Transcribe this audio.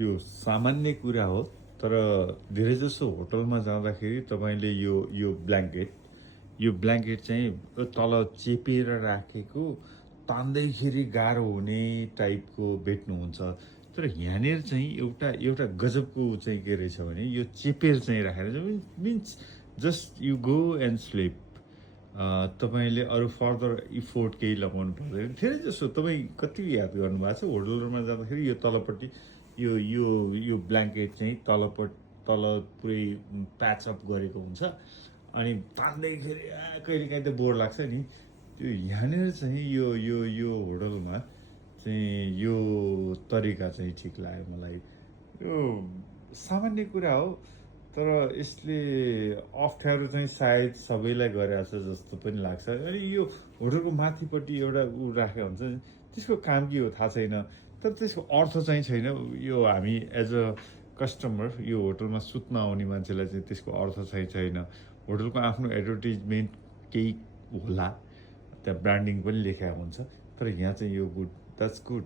यो सामान्य कुरा हो, तर धेरैजसो होटलमा जाँदाखेरि तपाईँले यो यो ब्ल्याङ्केट चाहिँ तल चेपेर राखेको तान्दैखेरि गाह्रो हुने टाइपको भेट्नुहुन्छ। तर यहाँनिर चाहिँ एउटा एउटा गजबको चाहिँ के रहेछ भने यो चेपेर चाहिँ राखेर means just you go and sleep. तपाईँले अरू फर्दर इफोर्ट केही लगाउनु पर्दैन। धेरै जसो तपाईँ कति याद गर्नुभएको छ होटलहरूमा जाँदाखेरि यो तलपट्टि यो ब्ल्याङ्केट चाहिँ तल पुरै प्याचअप गरेको हुन्छ, अनि तान्दैखेरि कहिलेकाहीँ त बोर लाग्छ नि। त्यो यहाँनिर चाहिँ यो होटलमा चाहिँ यो तरिका चाहिँ ठिक लाग्यो मलाई। यो सामान्य कुरा हो, तर यसले अप्ठ्यारो चाहिँ सायद सबैलाई गरेको छ जस्तो पनि लाग्छ। अनि यो होटलको माथिपट्टि एउटा राखेको हुन्छ, त्यसको काम के हो थाहा छैन, तर त्यसको अर्थ चाहिँ छैन। यो हामी एज अ कस्टमर यो होटलमा सुत्न आउने मान्छेलाई चाहिँ त्यसको अर्थ चाहिँ छैन। होटलको आफ्नो एडभर्टिजमेन्ट केही होला, त्यहाँ ब्रान्डिङ पनि लेखेको हुन्छ, तर यहाँ चाहिँ यो गुड, द्याट्स गुड।